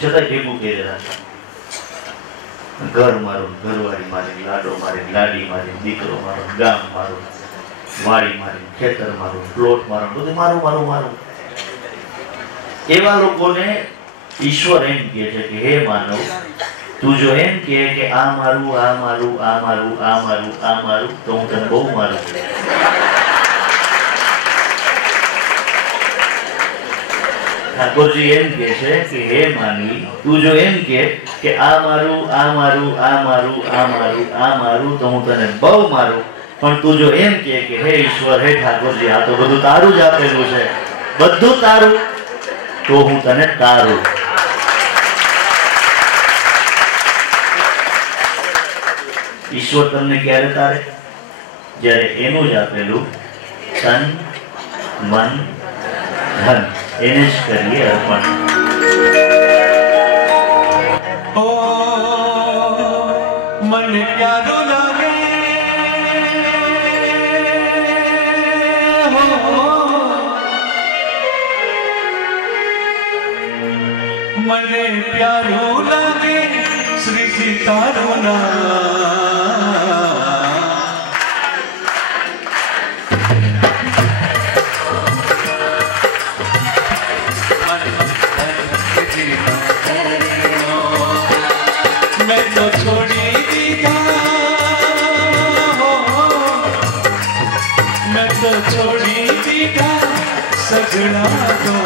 छतांय भेगुं करी राख्या। घर मारो, घरवाड़ी मारी, लाडो मारी, लाडी मारी, दीकरो मारो, गाम मारो, वाड़ी मारी, खेतर मारो, प्लॉट मारो, बधुं मारो मारो मारो। एवा लोकोने ईश्वर एम कहे छे कि हे मानव, तू जो एम कहे कि आ मारू आ मारू आ मारू आ मारू आ मारू तो हूँ तने बहु मारू। ठाकुर जी एम कहे छे कि हे मानवी, तू जो एम कहे कि आ मारू आ मारू आ मारू आ मारू आ मारू तो हूँ तने बहु मारू, पण तू जो एम कहे कि हे ईश्वर हे ठाकुर जी आ तो बधुं तारू ज आपेलुं छे, बधुं तारू तो हूँ तने तारू। ईश्वर तमने क्यारे तारे? ज्यारे एनुं ज आपेलुं तन मन धन एने ज करीए अर्पण। ओ मन प्यारो लागे हो, मन प्यारो लागे श्री जी तारो नाम। मैं तो छोड़ी दीदा हो, मैं तो छोड़ी दीदा सजना को।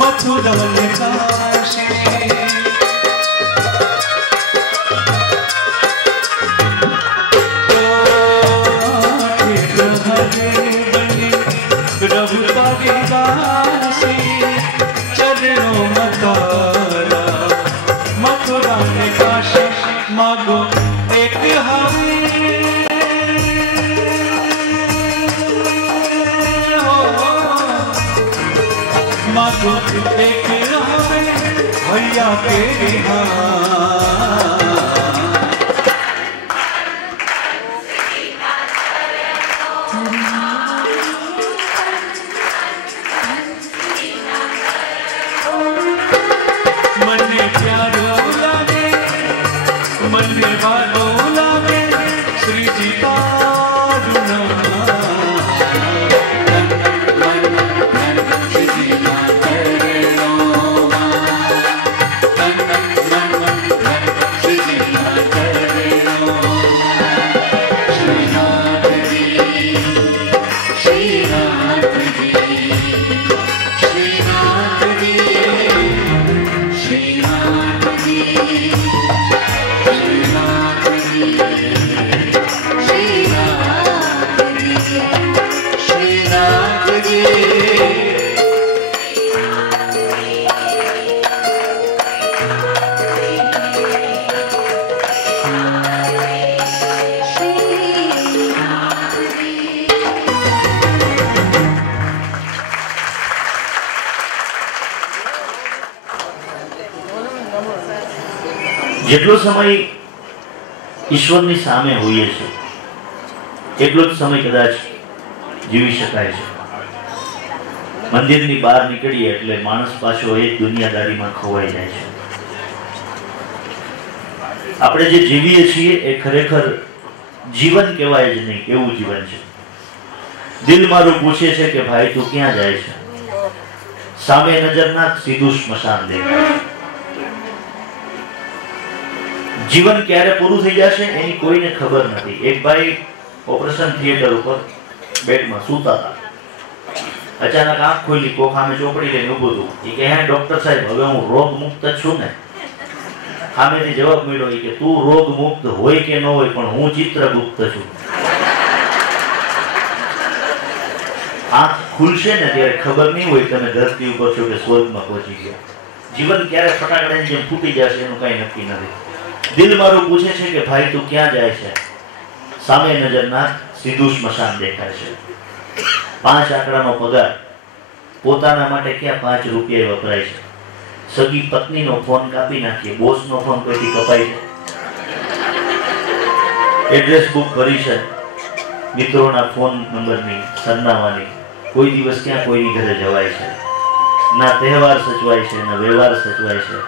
मथुरा नकारा, मथुरा ने काशी मांगो एक हमें, मांगो एक हमें भैया के यहाँ। જેટલો સમય ઈશ્વરની સામે હોઈએ છે એટલો જ સમય કદાચ જીવી શકાય છે. મંદિરની બહાર નીકળીએ એટલે માણસ પાછો એ દુનિયાદારીમાં ખોવાઈ જાય છે. આપણે જે જીવીએ છીએ એ ખરેખર જીવન કહેવાય જ નહીં, કેવું જીવન છે. દિલ મારું પૂછે છે કે ભાઈ તું ક્યાં જાય છે, સામે નજર નાખ સીધું સ્મશાન દેખાય છે. જીવન ક્યારે પૂરું થઈ જશે એની કોઈને ખબર નથી. એક ભાઈ ઓપરેશન થિયેટર ઉપર બેડમાં સૂતા હતા. અચાનક આંખ ખોલી, કોખ સામે ચોપડી લઈને ઊભું હતું. એ કે હે ડોક્ટર સાહેબ હવે હું રોગ મુક્ત છું ને? સામેથી જવાબ મળ્યો કે તું રોગ મુક્ત હોય કે ન હોય પણ હું ચિત્રગુપ્ત છું. આંખ ખુલશે ને ત્યારે ખબર નહીં હોય તમે ધરતી ઉપર છો કે સ્વર્ગમાં પહોંચી ગયા. જીવન ક્યારે ફટાકડાની જેમ ફૂટી જશે એનું કઈ નક્કી નથી. દિલ મારું પૂછે છે કે ભાઈ તું ક્યાં જાય છે, સામે નજર નાખ સીધું સ્મશાન દેખાય છે. 5 આંકડાનો પગાર પોતાના માટે ક્યાં 5 રૂપિયા વપરાય છે. સગી પત્નીનો ફોન કાપી નાખીએ, બોસનો ફોન કોઈથી કપાય છે. એડ્રેસ બુક ભરી છે, મિત્રોના ફોન નંબરની, સરનામાની. કોઈ દિવસ ક્યાં કોઈની ઘરે જવાય છે? ના તહેવાર સચવાય છે, ના વ્યવહાર સચવાય છે.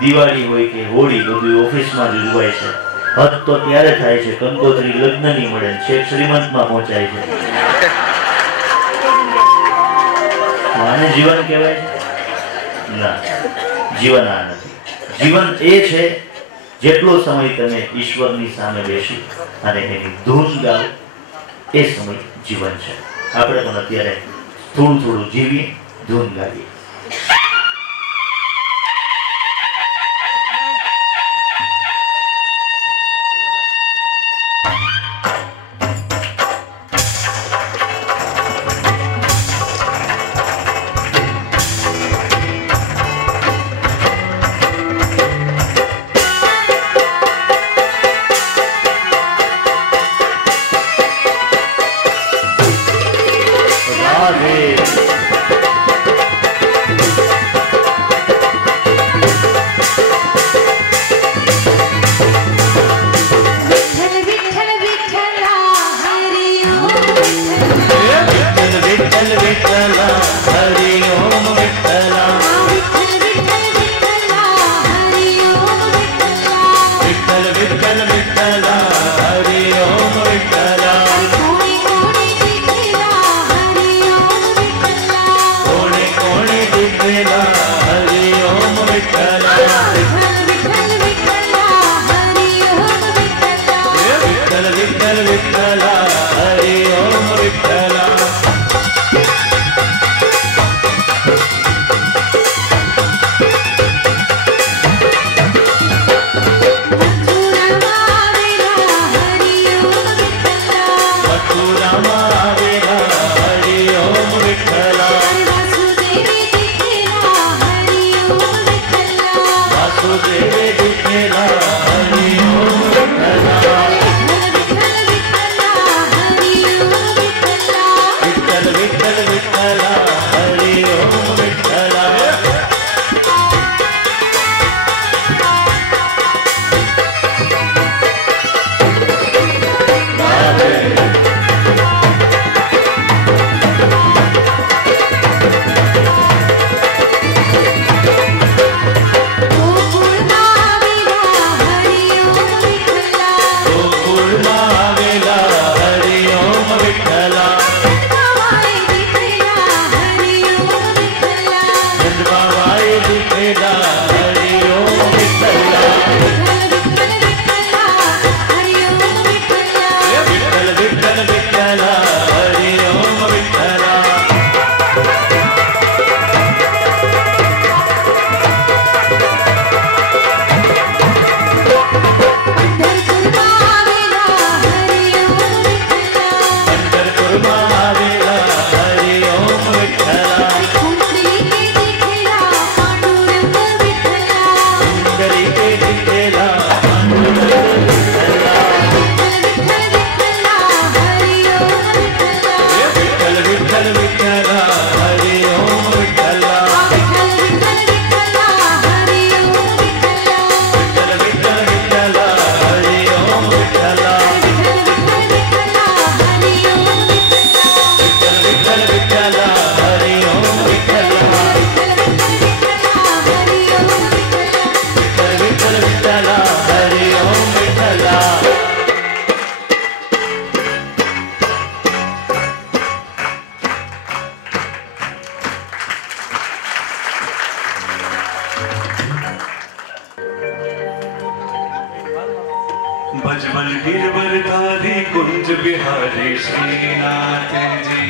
દિવાળી હોય કે હોળી બધું ઓફિસમાં જ ઉજવાય છે. હદ તો ત્યારે થાય છે કંકોત્રી લગ્નની મળે, છેક શ્રીમંતમાં પહોંચાય છે. આને જીવન કહેવાય છે? ના, જીવન આ નથી. જીવન એ છે જેટલો સમય તમે ઈશ્વરની સામે બેસી અને એની ધૂન ગાઓ એ સમય જીવન છે. આપણે પણ અત્યારે થોડું થોડું જીવીએ, ધૂન ગાઈએ. विठ्ठला भजमन गिरवरधारी कुंज बिहारी श्रीनाथ जी।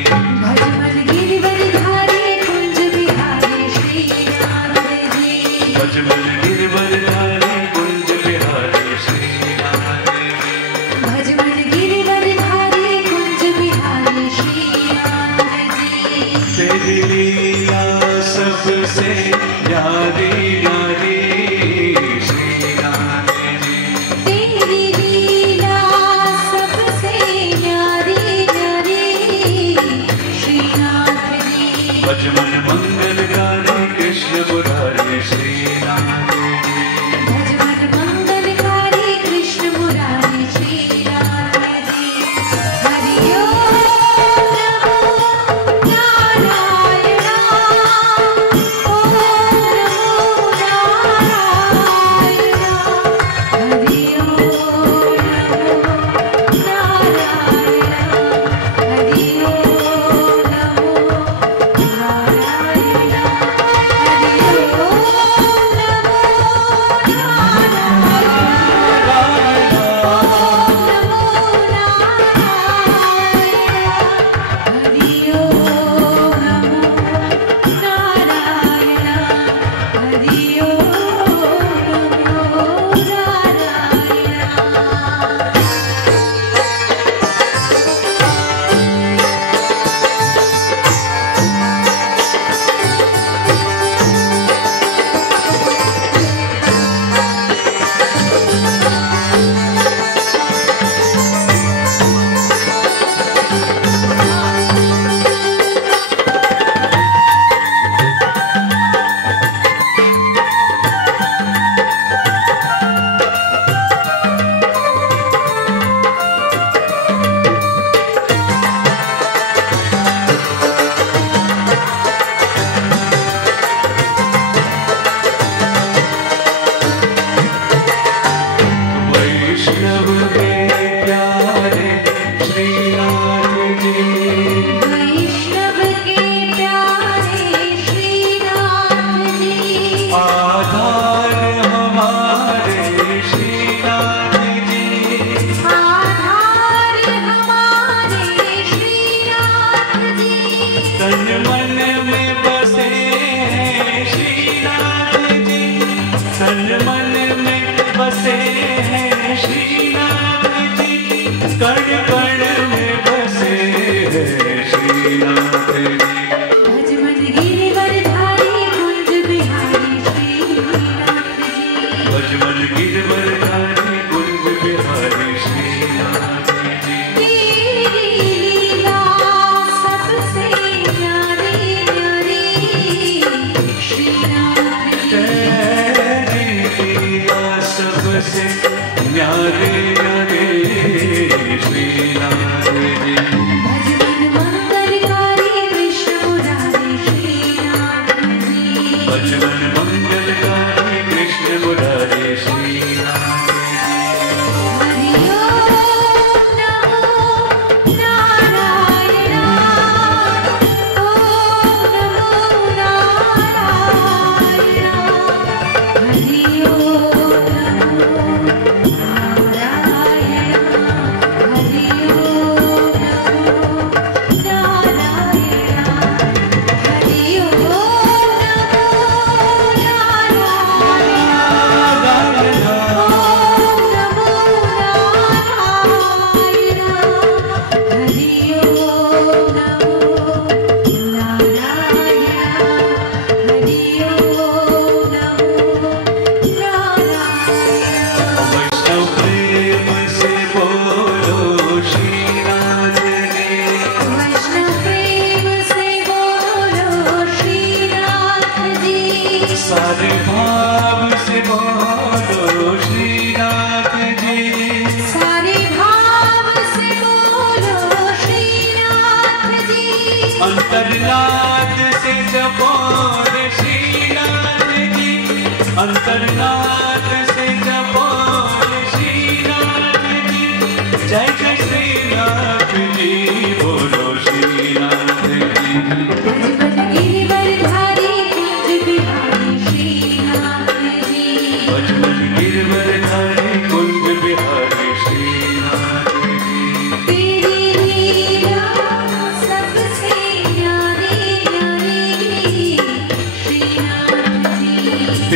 भजमन गिरवरधारी कुंज बिहारी श्रीनाथ जी। भजमन गिरवरधारी कुंज बिहारी श्रीनाथ जी। भजमन गिरवरधारी कुंज बिहारी श्रीनाथ जी। तेरी लीला सबसे न्यारी न्यारी श्रीनाथ जी। तेरी लीला सबसे न्यारी न्यारी श्रीनाथ जी। भजमन मंगलकारी कृष्ण मुरारी श्रीनाथ जी। भजमन मंगलकारी कृष्ण मुरारी श्रीनाथ जी। हरि ओम नमो नारायण। ओम नमो नारायण। हरि ओम नमो नारायण। हरि ओम नमो नारायण। हरि वैष्णव के प्यारे श्रीनाथ जी। वैष्णव के प्यारे श्रीनाथ जी। आधार हमारे श्रीनाथ जी। आधार हमारे श्रीनाथ जी। तन मन में बसे हैं श्रीनाथ जी। तन मन में बसे हैं श्रीनाथ जी। कण कण में बसे हैं श्रीनाथ जी। भजमन गिरवरधारी कुंज बिहारी श्रीनाथ जी। भजमन गिरवरधारी कुंज बिहारी श्रीनाथ जी। तेरी लीला सबसे न्यारी न्यारी श्रीनाथ जी। तेरी लीला सबसे न्यारे न्यारे श्रीनाथ जी। भजमन मंगलकारी कृष्ण मुरारी श्रीनाथ जी। भजमन मंगलकारी कृष्ण मुरारी श्रीनाथ जी। हरि ओम नमो नारायण। ओम नमो नारायण। हरि ओम नमो नारायण। हरि ओम नमो नारायण। हरि ओम वैष्णव प्रेम से बोलो श्रीनाथ जी। वैष्णव प्रेम से बोलो श्रीनाथ जी। सारे भाव से बोलो श्रीनाथ जी। सारे भाव से बोलो श्रीनाथ जी। अंतरनाथ से जपो रे श्रीनाथ जी। अंतरनाथ से जपो रे श्रीनाथ जी। जय जय श्रीनाथ जी बोलो श्रीनाथ जी। भजमन गिरवरधारी कुंज बिहारी श्रीनाथ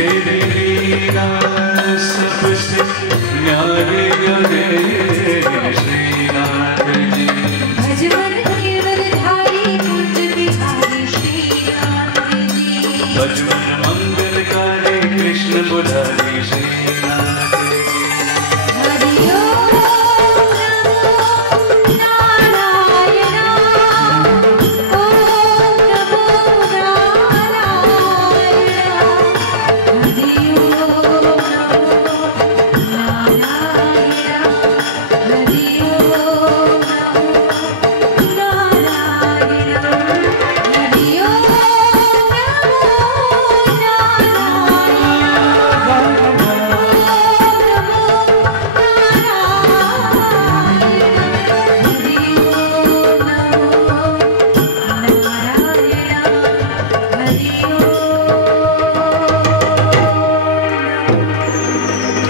तेरी लीला सबसे न्यारे न्यारे श्रीनाथ जी। भजमन गिरधारी कुंज बिहारी श्रीनाथ जी। भजमन मंगलकारी कृष्ण मुरारी श्रीनाथ जी। हरि ओम नमो नारायण। ओम नमो नारायण। हरि ओम नमो नारायण। हरि ओम नमो नारायण। हरि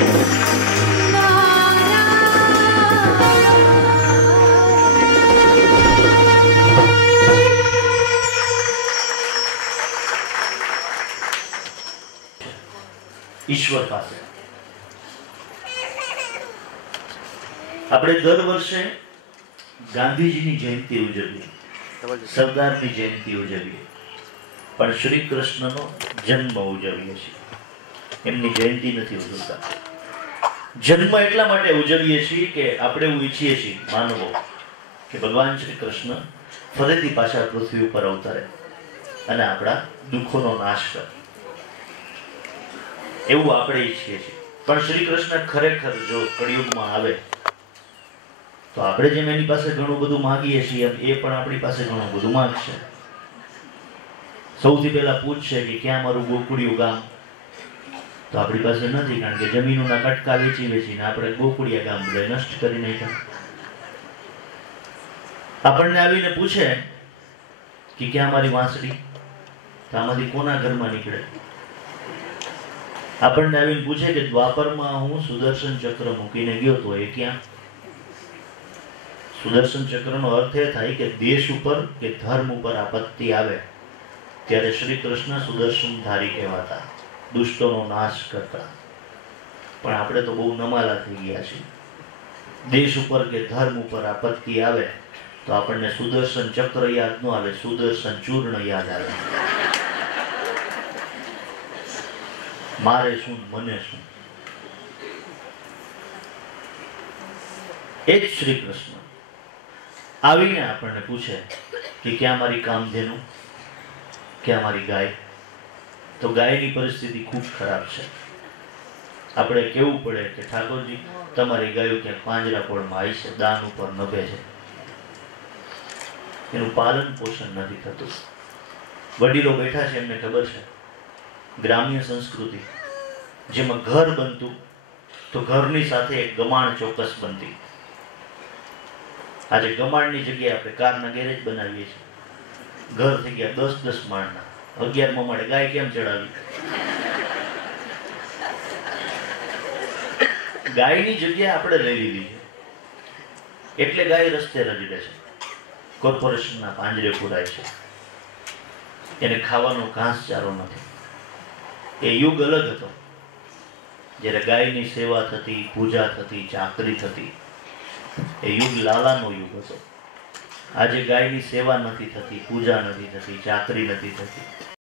ओम ઈશ્વર પાસે આપણે દર વર્ષે ગાંધીજીની જયંતિ ઉજવીએ, સરદારની જયંતિ ઉજવીએ, પણ શ્રી કૃષ્ણનો જન્મ ઉજવીએ છીએ, એમની જયંતિ નથી ઉજવતા. જન્મ એટલા માટે ઉજવીએ છીએ કે આપણે એવું ઈચ્છીએ છીએ માનવો કે ભગવાન શ્રી કૃષ્ણ ફરીથી પાછા પૃથ્વી ઉપર અવતરે અને આપણા દુઃખોનો નાશ કરે, એવું આપણે ઈચ્છીએ છીએ. પણ શ્રી કૃષ્ણ ખરેખર જો કળિયુગમાં આવે તો આપણે જેમ એની પાસે ઘણું બધું માંગીએ છીએ એમ એ પણ આપણી પાસે ઘણું બધું માંગશે. સૌથી પહેલા પૂછશે કે ક્યાં મારું ગોકુળિયું ગામ? તો આપણી પાસે નથી, કારણ કે જમીનોના કટકા વેચી વેચીને આપણે ગોકુળિયા ગામ બધા નષ્ટ કરી નાખ્યા. આપણને આવીને પૂછે કે ક્યાં મારી વાંસળી? તો આમાંથી કોના ઘરમાં નીકળે? આપણને આવીને પૂછે કે દ્વાપરમાં હું સુદર્શન ચક્ર મૂકીને ગયો તો એ ક્યાં? સુદર્શન ચક્રનો અર્થ એ થાય કે દેશ ઉપર કે ધર્મ ઉપર આપત્તિ આવે ત્યારે શ્રી કૃષ્ણ સુદર્શનધારી કહેવાતા, દુષ્ટોનો નાશ કરતા. પણ આપણે તો બહુ નમાલા થઈ ગયા છીએ. દેશ ઉપર કે ધર્મ ઉપર આપત્તિ આવે તો આપણને સુદર્શન ચક્ર યાદ ન આવે, સુદર્શન ચૂર્ણ યાદ આવે. મારે શું મને શું? એ જ શ્રી કૃષ્ણ આવીને આપણને પૂછે કે ક્યાં મારી કામધેનુ, ક્યાં મારી ગાય? તો ગાયની પરિસ્થિતિ ખૂબ ખરાબ છે. આપણે કેવું પડે કે ઠાકોરજી તમારી ગાયો ક્યાંક પાંજરાપોળમાં આવી છે, દાન ઉપર નભે છે, એનું પાલન પોષણ નથી થતું. વડીલો બેઠા છે, એમને ખબર છે ગ્રામ્ય સંસ્કૃતિ જેમાં ઘર બનતું તો ઘરની સાથે એક ગમાણ ચોક્કસ બનતી. આજે ગમાણની જગ્યાએ આપણે કારના ગેરેજ બનાવીએ છીએ. ઘર થઈ ગયા 10-10 માળના. 11મા માળે ગાય કેમ ચડાવી? ગાયની જગ્યાએ આપણે લઈ લીધી છે એટલે ગાય રસ્તે રજડે છે, કોર્પોરેશનના પાંજરે પુરાય છે, એને ખાવાનો ઘાસચારો નથી. એ યુગ અલગ હતો જ્યારે ગાયની સેવા થતી, પૂજા થતી, ચાકરી થતી. એ યુગ લાલાનો યુગ હતો. આજે ગાયની સેવા નથી થતી, પૂજા નથી થતી, ચાકરી નથી થતી.